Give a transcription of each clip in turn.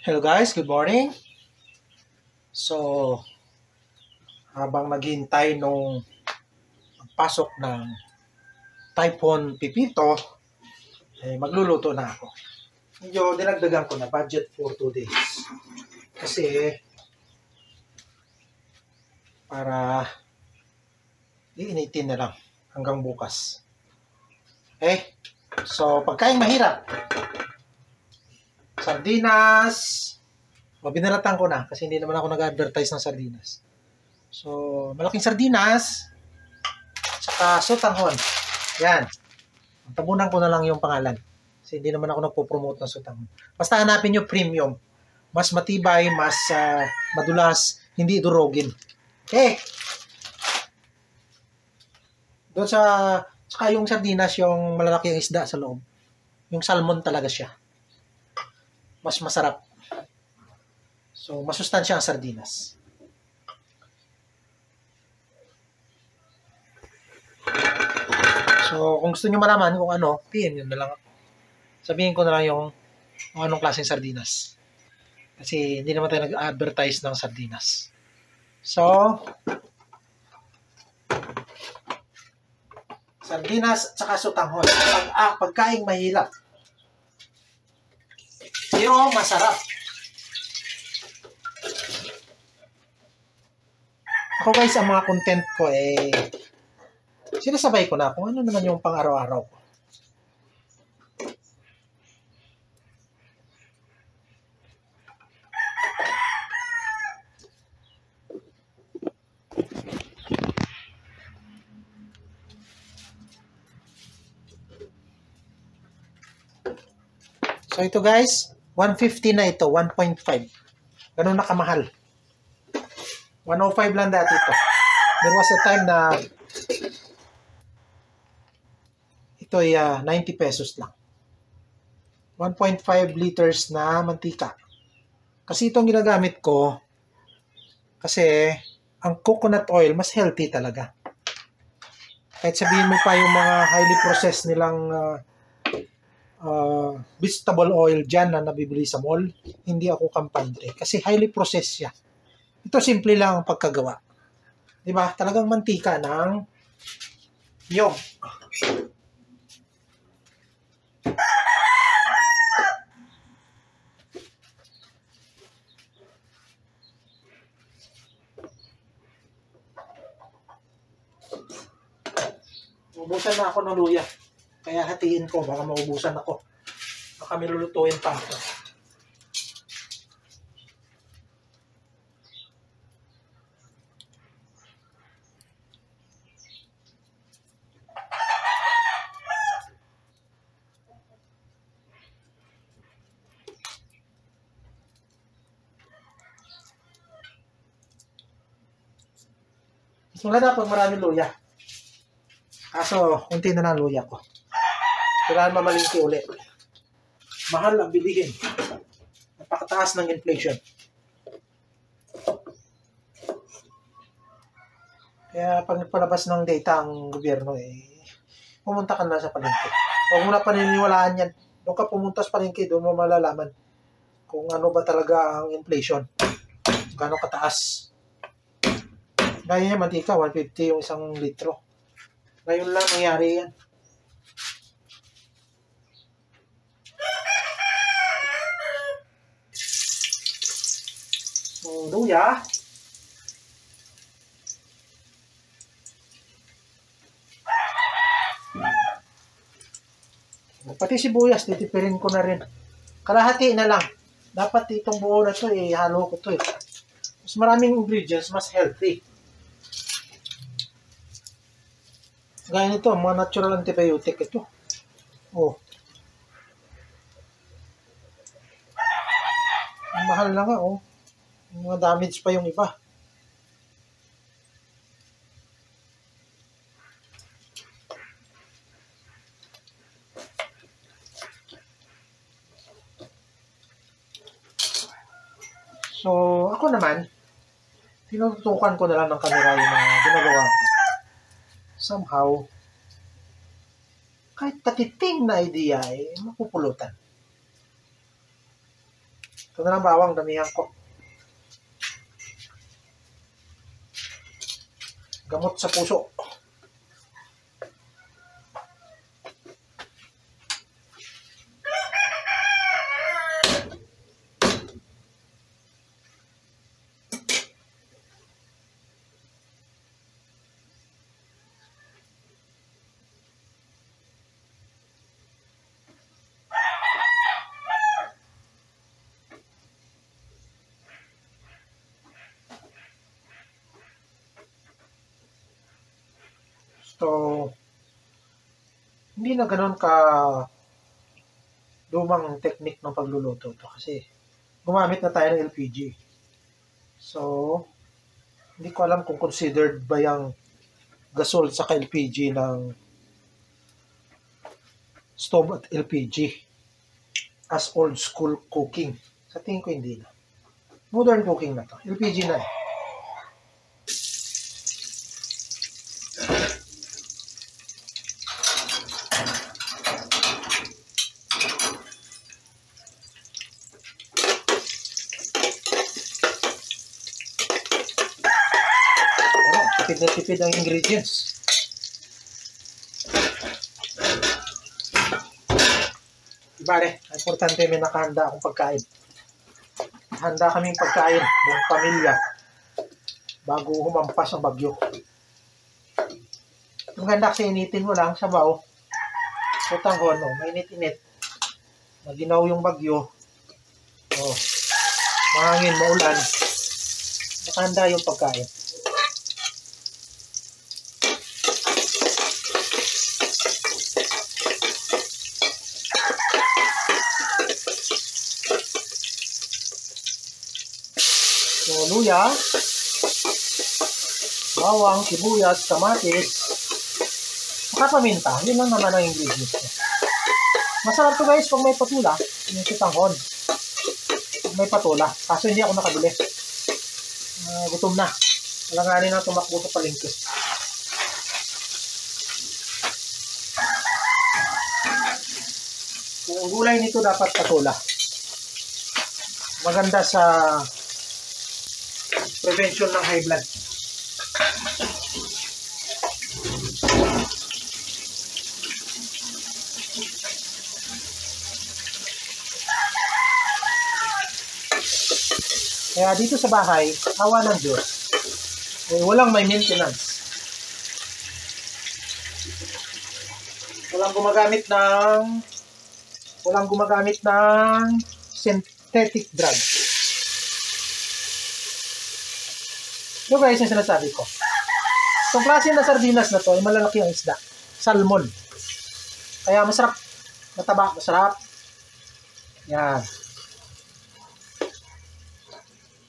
Hello guys, good morning. So, habang naghihintay nung pasok ng Typhoon Pipito, magluluto na ako. Medyo dinagdagan ko na budget for 2 days. Kasi, para iinitin na lang hanggang bukas. Okay? So, pagkain mahirap. Sardinas. Binalatan ko na kasi hindi naman ako nag-advertise ng sardinas. So, malaking sardinas. Saka sotanghon. Yan. Tabunan ko na lang yung pangalan. Kasi hindi naman ako nagpo-promote ng sotanghon. Basta hanapin nyo premium. Mas matibay, mas madulas, hindi durogin. Okay. Doon saka yung sardinas, yung malalaki yung isda sa loob. Yung salmon talaga siya. Mas masarap. So, masustansya ang sardinas. So, kung gusto nyo malaman kung ano, PM yun na lang ako. Sabihin ko na lang yung anong klaseng sardinas. Kasi hindi naman tayo nag-advertise ng sardinas. So, sardinas at saka sotanghon. Pagkaing mahirap. Pero masarap. Ako guys, ang mga content ko sinasabay ko na kung ano naman yung pang-araw-araw ko. So ito guys, 150 na ito, 1.5. Ganun na kamahal. 105 lang dati ito. There was a time na ito ay 90 pesos lang. 1.5 liters na mantika. Kasi itong ginagamit ko, kasi ang coconut oil, mas healthy talaga. Kahit sabihin mo pa yung mga highly processed nilang vegetable oil dyan na nabibili sa mall, hindi ako kampante. Kasi highly processed siya. Ito simple lang ang pagkagawa. Diba? Talagang mantika ng niyog. Ubusan na ako ng luya. Kaya hatiin ko, baka maubusan ako. Baka may lulutuin pa ako. Mas maganda pag marami luya. Kaso, unti na lang luya ko. Kailangan mamalingki ulit. Mahal ang bilihin. Napakataas ng inflation. Kaya pag nagpalabas ng data ang gobyerno, pumunta ka na sa palengke. Huwag mo na paniniwalaan yan. Doon ka pumunta sa palengke, doon mo malalaman kung ano ba talaga ang inflation. Gano'ng kataas. Gaya niya, mantika, 150 yung isang litro. Ngayon lang nangyari yan. So, luya. Pati sibuyas, titipirin ko na rin. Kalahati na lang. Dapat itong buo na to, halo ko to. Mas maraming ingredients, mas healthy. Gaya nito, mga natural antibiotic ito. Oh. Ang mahal na nga, oh. Mga damage pa yung iba. So, ako naman, tinututukan ko na lang ng camera yung mga ginagawa ko. Somehow, kahit katiting na idea mapupulutan. Ito na lang bawang, damihan ko. Gamot sa puso. So, hindi na ganoon ka lumang technique ng pagluluto to kasi gumamit na tayo ng LPG. So, hindi ko alam kung considered ba yung gasol sa LPG ng stove at LPG as old school cooking. Sa tingin ko hindi na. Modern cooking na to. LPG na eh. Tipid na tipid ang ingredients. Ibare, importante may nakahanda akong pagkain. Handa kaming pagkain, buong pamilya, bago humampas ang bagyo. Ang ganda kasi initin mo lang sabaw. Tutanghon, mainit-init. Maginaw yung bagyo. Mahangin, maulan. Nakahanda yung pagkain. So, luya, bawang, sibuyas, kamatis, saka paminta. Yun lang naman ang ingredients niya. Masarap to guys pag may patula. Yung tutanghon. Pag may patula. Kaso hindi ako nakabili. Gutom na. Alanganin na tumakbo sa palengke. So, ang gulay nito dapat patula. Maganda sa prevention ng high blood. Kaya dito sa bahay, awa ng Diyos, walang may maintenance. Walang gumagamit ng synthetic drugs. So guys, yung sinasabi ko. Itong klase na sardinas na to ay malalaki ang isda. Salmon. Kaya masarap. Mataba, masarap. Yan.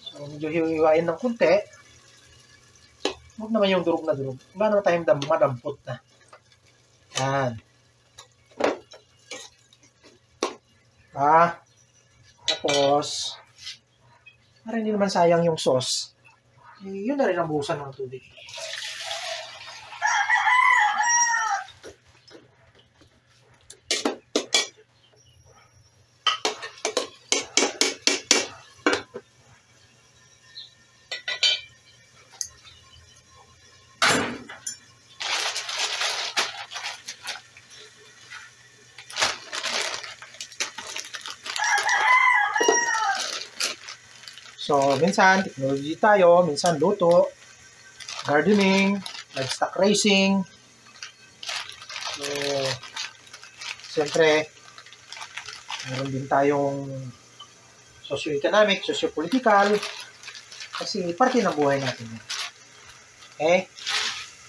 So, medyo hiwain ng kunti. Huwag naman yung durog na durog. Wala naman tayong madampot na. Yan. Tapos, para hindi naman sayang yung sauce. Yun na rin ang buhusan ng tubig. So, minsan, technology tayo, minsan luto, gardening, livestock racing. So, siyempre, meron din tayong socio-economic, socio-political, kasi parte ng buhay natin. Okay?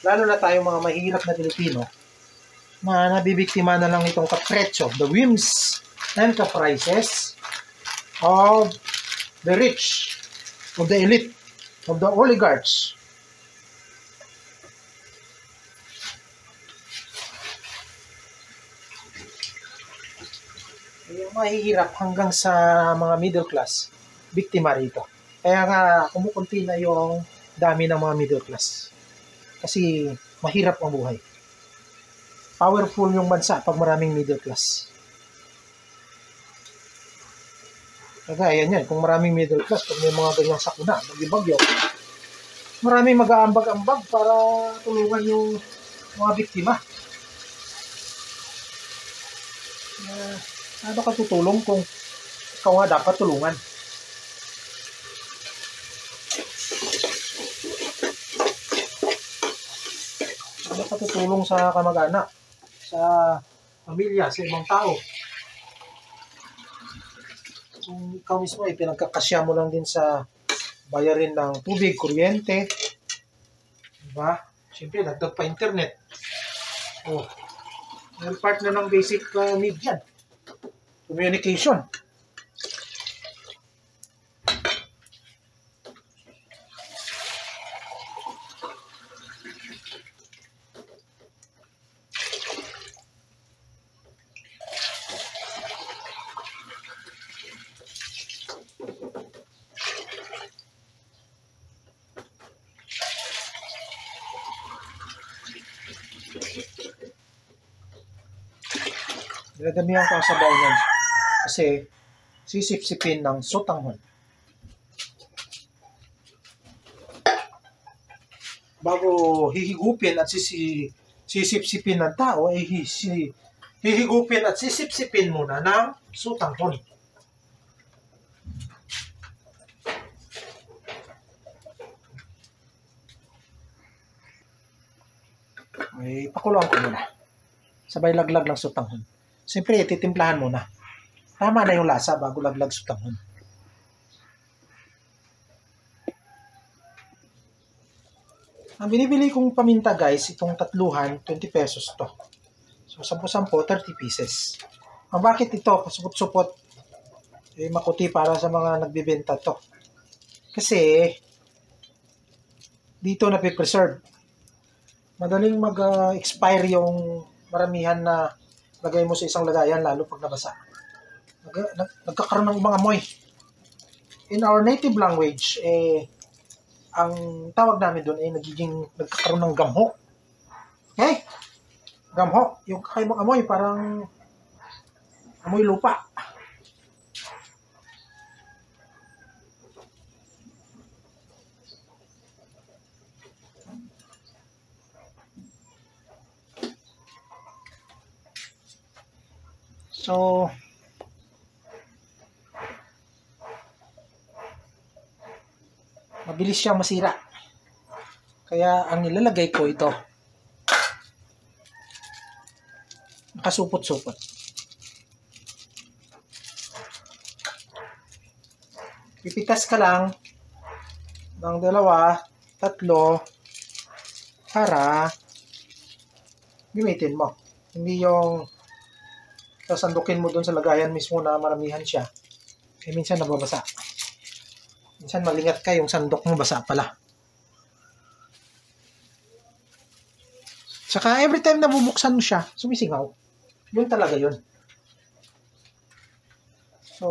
Lalo na tayong mga mahihirap na Pilipino na nabibiktima na lang itong kapretsyo, the whims and caprices of the rich, of the elite, of the oligarchs. Yung mahihirap hanggang sa mga middle class, biktima rito. Kaya nga, kumukunti na yung dami ng mga middle class. Kasi mahirap ang buhay. Powerful yung bansa pag maraming middle class. Kagaya yan, kung maraming middle class, kung may mga ganyang sakuna, bagyo-bagyo, maraming mag-aambag-ambag para tulungan yung mga biktima. Ano ka tutulong kung ikaw nga dapat tulungan? Ano ka tutulong sa kamag-anak, sa pamilya, sa ibang tao? Kung ikaw mismo ay pinagkakasya mo lang din sa bayarin ng tubig, kuryente, diba? Siyempre, dagdag pa internet. Oh, yan part na ng basic need yan. Communication. Dinadamihan ko ang sabaw niyan kasi sisip-sipin ng sotanghon. Bago hihigupin at sisip-sipin ng tao, ay hihigupin at sisip-sipin muna ng sotanghon. Ay, pakuluan ko muna. Sabay laglag ng sotanghon. Siyempre, titimplahan muna. Tama na yung lasa bago laglag sotanghon. Ang binibili kong paminta guys, itong tatluhan, 20 pesos to. So, 10-10, 30 pieces. Ang bakit ito, pasupot-supot, eh, makuti para sa mga nagbibenta to. Kasi, dito napipreserve. Madaling mag-expire yung maramihan na lagay mo sa isang lagayan, lalo pag nabasa. Nagkakaroon ng ibang amoy. In our native language, ang tawag namin doon ay nagkakaroon ng gamho. Okay? Gamho. Yung kakaibang amoy, parang amoy lupa. So, mabilis siyang masira. Kaya ang nilalagay ko ito, nakasupot-supot. Pipitas ka lang ng 2, 3 para gamitin mo. Hindi yung sasandukin mo doon sa lagayan mismo na maramihan siya. Kaya minsan nababasa. Minsan malingat ka yung sandok mo basa pala. Saka every time na bubuksan mo siya, sumisingaw. Yun talaga yun. So,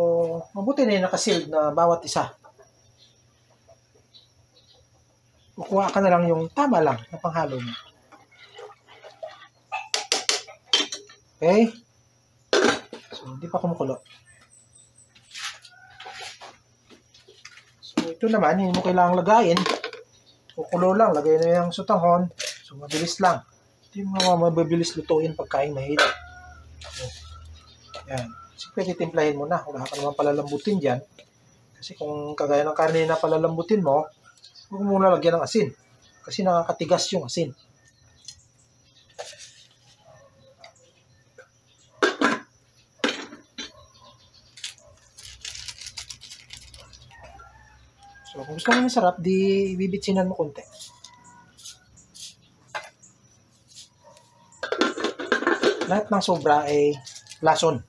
mabuti na yung nakasealed na bawat isa. Kukuha ka na lang yung tama lang na panghalo mo. Okay? So, hindi pa kumukulo. So, ito naman, hindi mo kailangang lagayin. Kukulo lang, lagay na yung sotanghon. So, mabilis lang. Hindi mo mabilis lutuin pagkain mahirap. So, yan. Siyempre, titimplahin mo na. Wala ka naman palalambutin dyan. Kasi kung kagaya ng karne na palalambutin mo, huwag mo muna lagyan ng asin. Kasi nakakatigas yung asin. So, kung gusto mo masarap, di bibitsinan mo konti. Lahat ng sobra ay lason.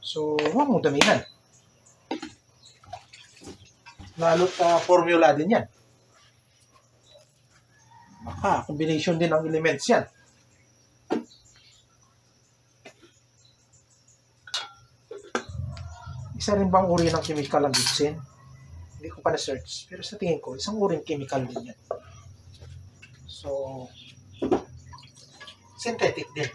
So, huwag mo damihan. Lalo't formula din yan. Baka, combination din ng elements yan. Isa rin bang uri ng chemical ang bitsin? Hindi ko pa na-search. Pero sa tingin ko, isang uring chemical din yan. So, synthetic din.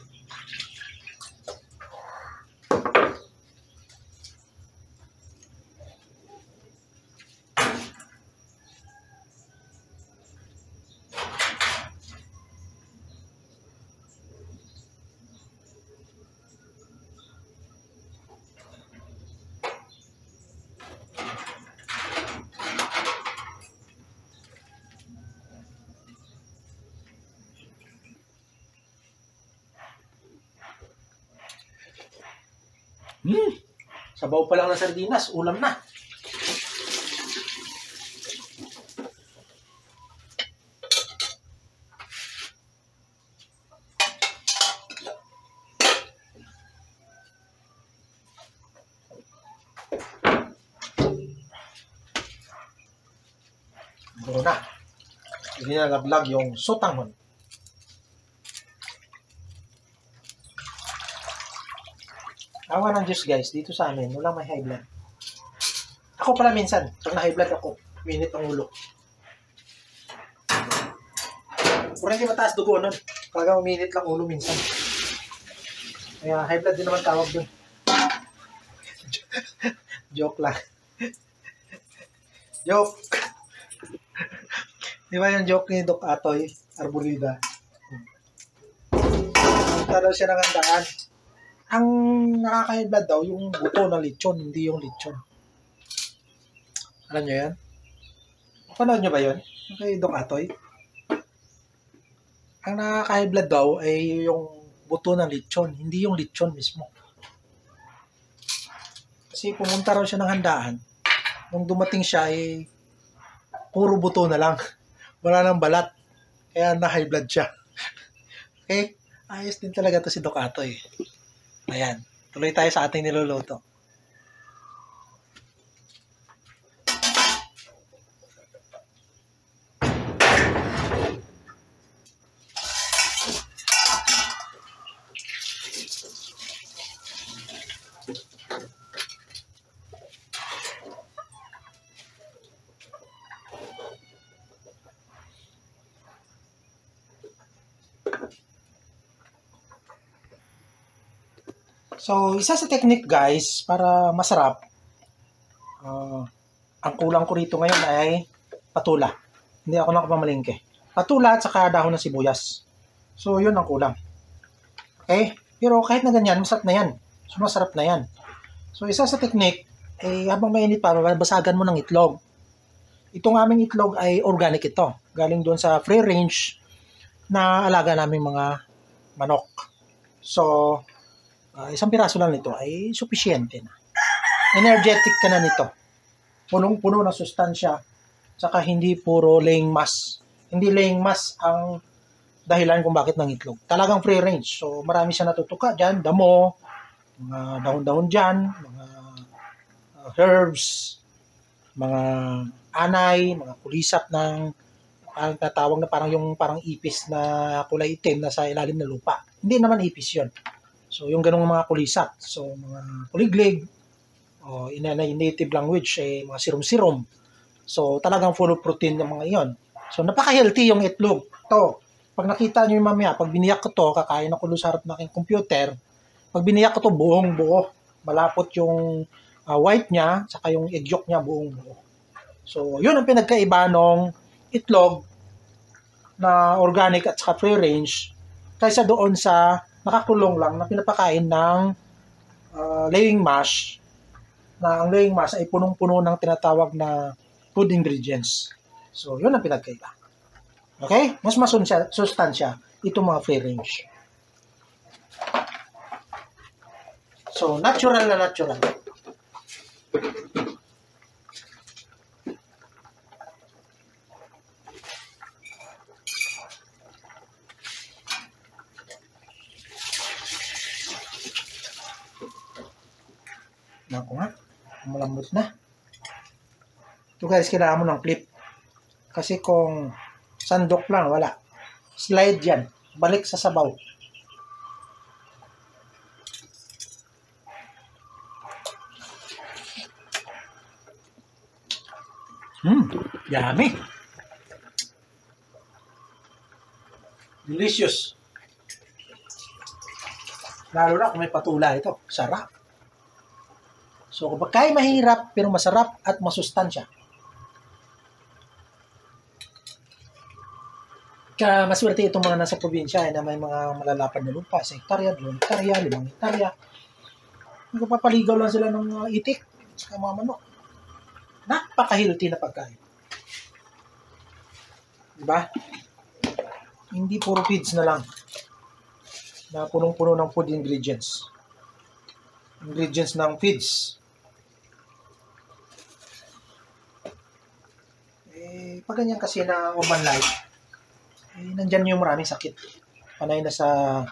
Sabaw pa lang ng sardinas, ulam na. Buro na. Hindi na nalaglag yung sotanghon. Awa ng Diyos guys, dito sa amin, walang may high blood. Ako pala minsan, pag na high blood ako, minit ang ulo. Pura hindi mataas dugo nun. Talaga uminit lang ulo minsan. Kaya high blood din naman tawag dun. Joke lang. Joke. Di ba yung joke ni Doc Atoy, Arbolida? Punta daw siya ng handaan. Ang nakaka-high blood daw, yung buto ng lechon, hindi yung lechon. Alam nyo yan? Panood nyo ba yun? Kay Doc Atoy? Ang nakaka-high blood daw ay yung buto ng lechon, hindi yung lechon mismo. Kasi pumunta raw siya ng handaan. Nung dumating siya, ay puro buto na lang. Wala nang balat. Kaya na-high blood siya. Okay? Ayos din talaga to si Doc Atoy. Ayan. Tuloy tayo sa ating niluluto. So, isa sa technique guys, para masarap, ang kulang ko rito ngayon ay patula. Hindi ako nakapamalingke. Patula at saka dahon ng sibuyas. So, yun ang kulang. Okay? Pero kahit na ganyan, masarap na yan. So, masarap na yan. So, isa sa technique, habang mainit pa, basagan mo ng itlog. Itong aming itlog ay organic ito. Galing doon sa free range na alaga naming mga manok. So, isang piraso lang nito ay sufficiente na. Energetic ka na nito. Punong-puno ng sustansya. Saka hindi puro laying mass. Hindi laying mass ang dahilan kung bakit ng itlog. Talagang free range. So marami siya natutuka dyan. Damo, mga dahon-dahon dyan, mga herbs, mga anay, mga kulisap ng tatawag na parang yung parang ipis na kulay itim na sa ilalim ng lupa. Hindi naman ipis yon. So, yung ganung mga kulisap. So, mga kuliglig, o in a native language, mga sirom-sirom. So, talagang full of protein ng mga iyon. So, napaka-healthy yung itlog. To, pag nakita nyo yung mamaya, pag biniyak ko to, kakain ako sa harap ng aking computer, pag biniyak ko to, buong buo. Malapot yung white niya, saka yung egg yolk niya, buong buo. So, yun ang pinagkaiba ng itlog na organic at saka free range kaysa doon sa nakakulong lang na pinapakain ng laying mash, na ang laying mash ay punong-puno ng tinatawag na food ingredients. So, yun ang pinagkaiba. Okay? Mas masustansya itong mga free range. So, natural na natural. Naku nga, malambot na. Ito guys, kailangan mo ng clip. Kasi kung sandok lang, wala. Slide yan. Balik sa sabaw. Yummy. Delicious. Lalo na kung may patula ito. Sarap. So, kapag kaya mahirap, pero masarap at masustansya. Kaya maswerte itong mga nasa probinsya na may mga malalapad na lupa, sa hektarya, 2 hektarya, 5 hektarya. Nagpapaligaw lang sila ng itik sa mga manok. Napaka-healthy na pagkain. Diba? Hindi puro feeds na lang na punong-puno ng food ingredients. ingredients ng feeds. Pag ganyan kasi na urban life, nandyan yung maraming sakit. Panay na sa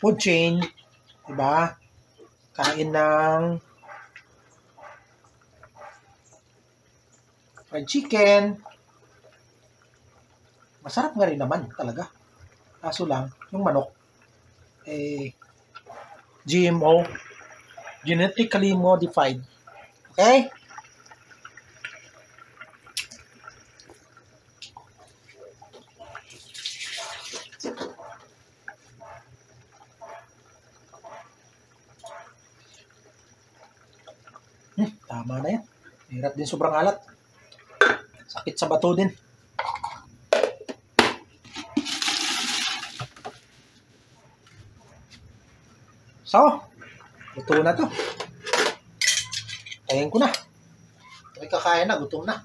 food chain, diba? Kain ng fried chicken. Masarap nga rin naman talaga. Kaso lang, yung manok, GMO, genetically modified. Okay? Tama na yan. Hirap din sobrang alat. Sakit sa bato din. So, luto na to. Tayin ko na. Ito'y kakain na, gutom na.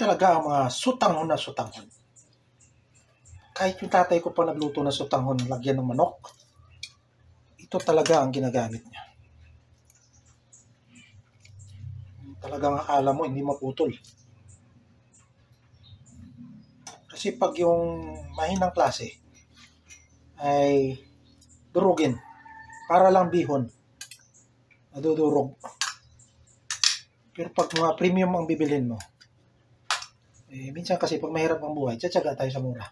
Talaga ang mga sutanghon na sutanghon. Kahit yung tatay ko pa nagluto na sutanghon lagyan ng manok, ito talaga ang ginagamit niya. Talagang akala mo hindi maputol. Kasi pag yung mahinang klase ay durugin para lang bihon, nadudurog. Pero pag mga premium ang bibilhin mo, minsan kasi pag mahirap ang buhay, tsatsaga tayo sa mura.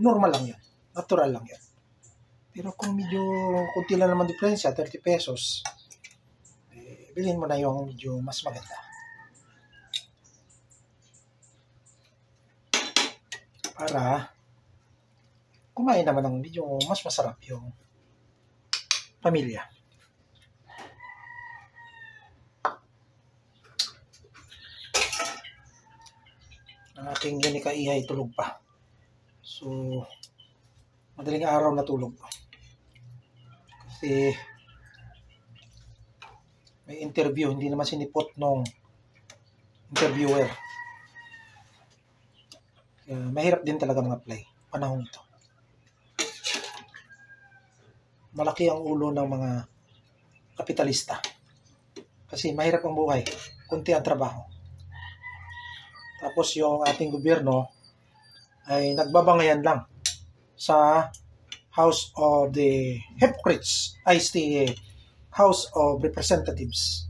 Normal lang yan. Natural lang yan. Pero kung medyo kunti lang naman diferensya, 30 pesos, bilhin mo na yung medyo mas maganda. Para kumain naman ng medyo mas masarap yung pamilya. Ang aking ginikaihay tulog pa. So, madaling araw na tulog. Kasi may interview, hindi naman sinipot nung interviewer. Mahirap din talaga mag-apply panahon ito. Malaki ang ulo ng mga kapitalista. Kasi mahirap ang buhay, kunti ang trabaho. Tapos yung ating gobyerno ay nagbabangayan lang sa House of the Hypocrites, ay the House of Representatives.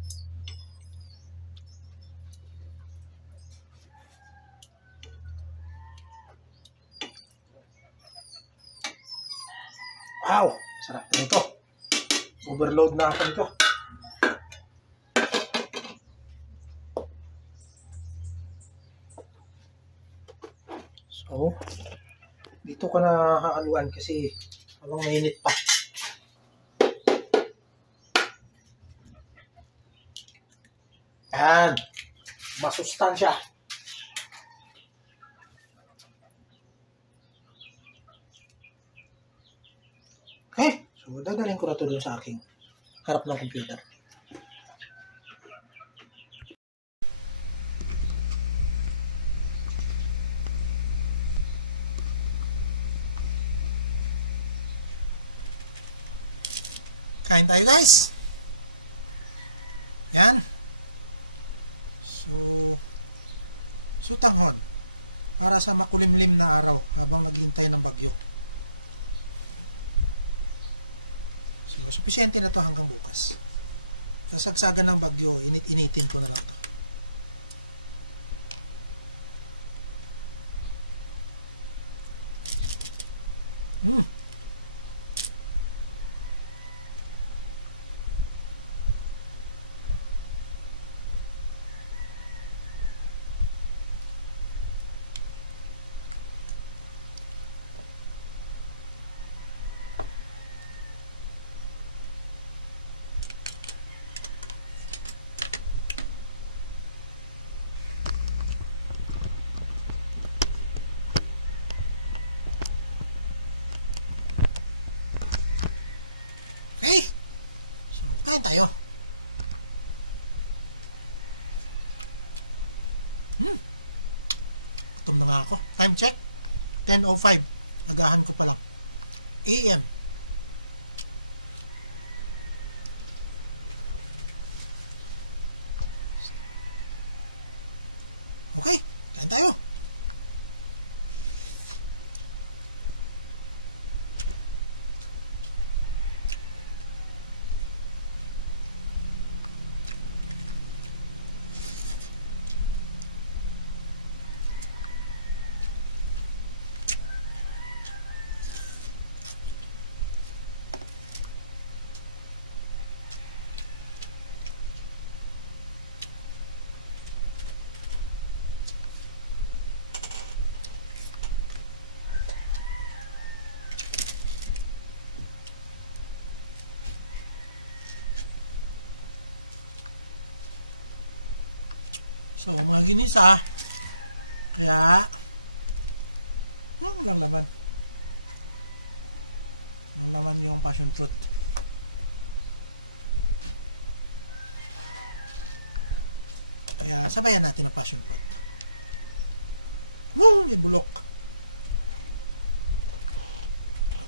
Wow! Sarap na ito. Overload na ako nito. So, dito ka na hahaluan kasi habang mainit pa. Yan. Masustansya. Okay. So, dadalhin ko na ito dun sa aking harap ng computer. Kain tayo, guys. Yan. So tanghon. Para sa makulimlim na araw habang naghihintay ng bagyo. So, sufisyente na to hanggang bukas. Kasagsagan ng bagyo, init-initin ko na lang to. 10:05. Nagahan ko pa lang. AM. Okay, kain tayo. So, maginis kaya ano lang naman yung passion fruit. Kaya sabayan natin ang passion fruit. Ibulok.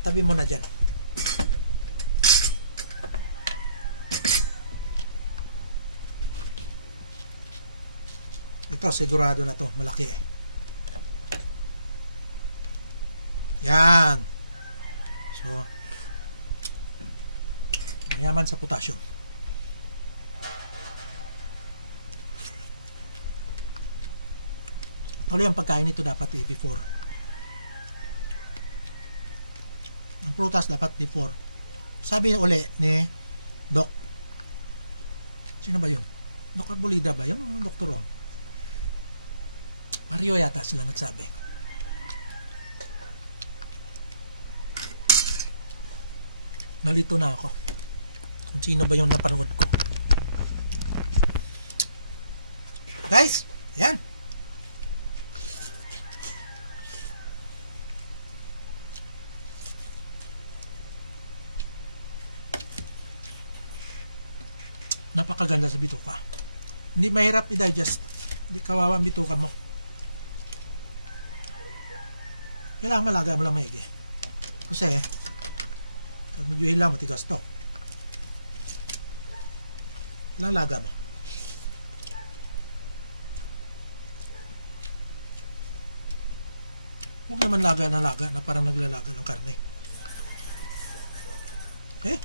Tabi mo na dyan. Sigurado na ito. Malaki. Yan. So, yaman sa potassium. Ano yung pagkain nito dapat before? Ang putas dapat before. Sabi niya ulit ni Doc. Sino ba yun? Doc Arbolida ba yun? Doktor. Ariwa yata sila nagsabi. Nalito na ako. Sino ba yung napanood ko? Guys, yan. Napakaganda sa bituka. Hindi mahirap i-digest. Hindi kawawang bituka mo. Kailangan malaga mo lang maigi. Kasi, mag-uwi lang matigas to. Kailangan laga mo. Huwag naman laga na parang naglalaga yung karne. Okay?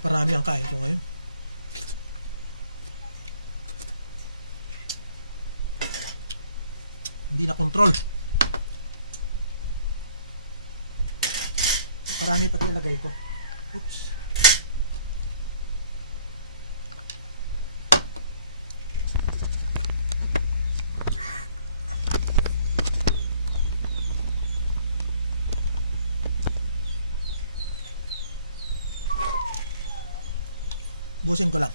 Marami ang kain mo ngayon. Hindi na control. Marami pa nilagay ko. Oops. Busin ko lang.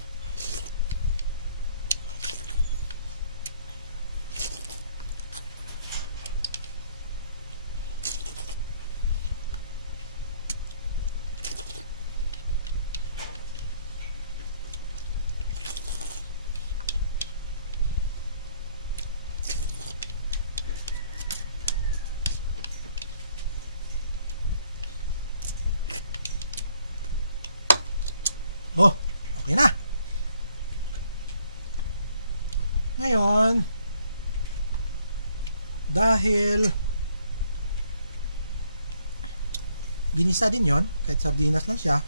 Oh, yan na. dahil ginisa din yun, kahit sardinas na siya,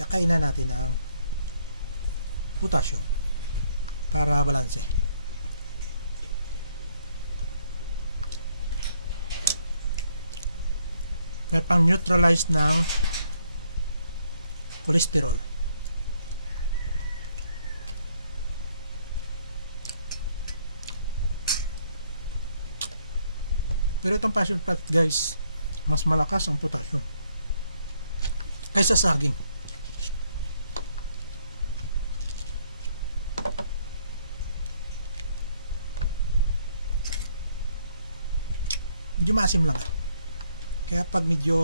kakain na natin ng potassium para balanse. At ang neutralize ng cholesterol. Pero itong cashew nut guys, mas malakas ang potassium kaysa sa atin. Medyo maasim lang. Kaya pag medyo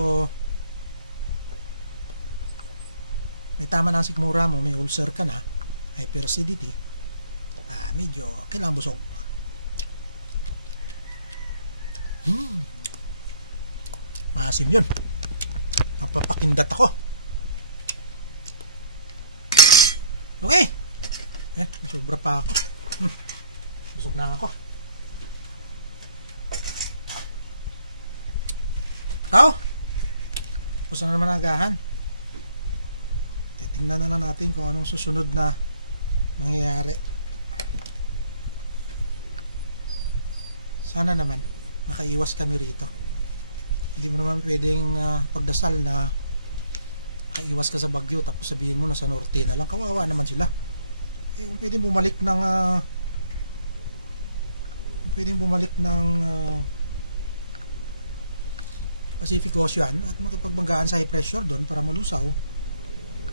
tama na sa klura mo, may observe ka na, hyperacidity, medyo kinamusok. Maasim yan. Magpapakindat ako. Okay. Busog na ako. Tao? Gusto na naman agahan. Tingnan na lang natin kung anong susunod na nangyayari. Sana naman nakaiwas kami dito. Hindi naman pwedeng pagdasal na naiwas ka sa Baguio tapos sabihin mo na sa Norte. Alam, kawawa naman sila. Pwedeng bumalik ng Pacific Ocean at makipagmagaan sa high pressure para mo doon sa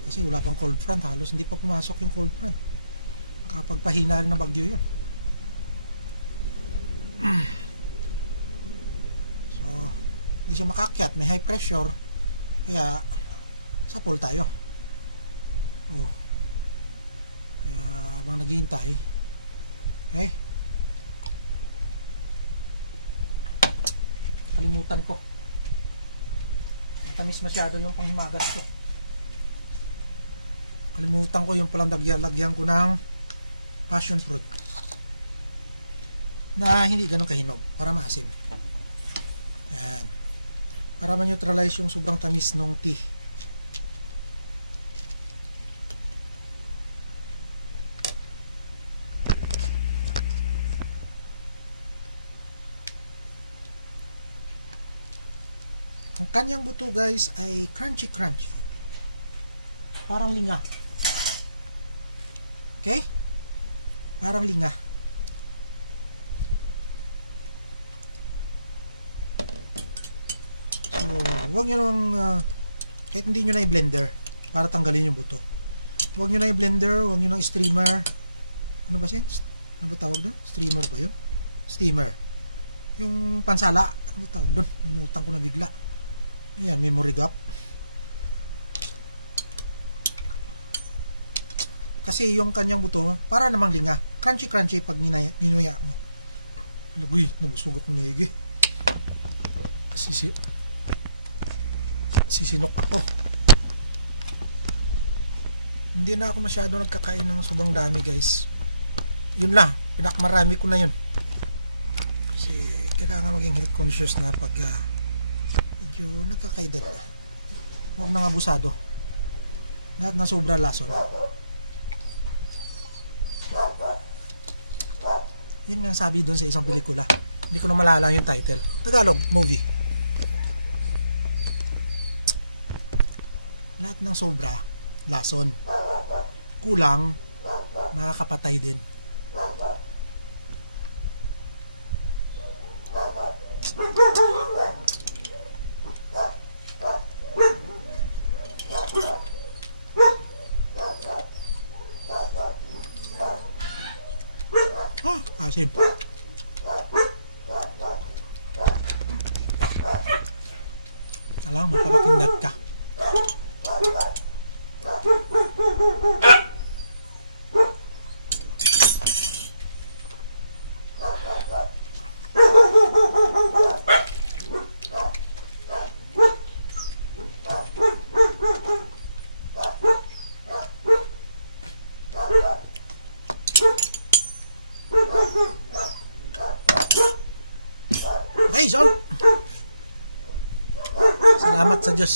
kasi wala ng cold front, halos hindi pa pumasok yung cold front kapag pahinaan na Baguio yan. Hindi siya makakyat, may high pressure, kaya sa pool tayo. Naghihintay. Okay? Kalimutan ko. Tamis masyado yung panghimagas ko. Kalimutan ko yung palang lagyan ko ng passion fruit na hindi ganun kahinog para maasim. Para ma-neutralize yung super tamis ng tea. Ang kanyang buto guys ay crunchy. Parang linga. Okay? Parang linga. Huwag nyo kahit hindi nyo na i-blender para tanggalin yung buto. Huwag nyo na i-blender, huwag nyo na i-steamer. Ano kasi? Ano tawag nyo? Steamer ba yun? Steamer. Yung pansala. Ano tawag nyo? Tawag nyo bigla. Ayan, may buligap. Kasi yung kanyang buto, para naman linga. Crunchy pag ninuya. Uy, nagsuot mo na ibig. Sisino. Hindi na ako masyado nagkakain ng sobrang dami guys. Yun lang, pinakamarami ko na yun. Kasi kailangan maging health conscious na pag nagkakain din. Huwag nang abusado. Lahat na sobrang laso. Yun ang sabi doon sa isang pelikula. Hindi ko na malala yung title. Tagalog movie. Lahat ng sobra, lason. Kulang, nakakapatay din. Asin. Alam mo, magpapindat ka. guys, oh. Salamat sa Diyos.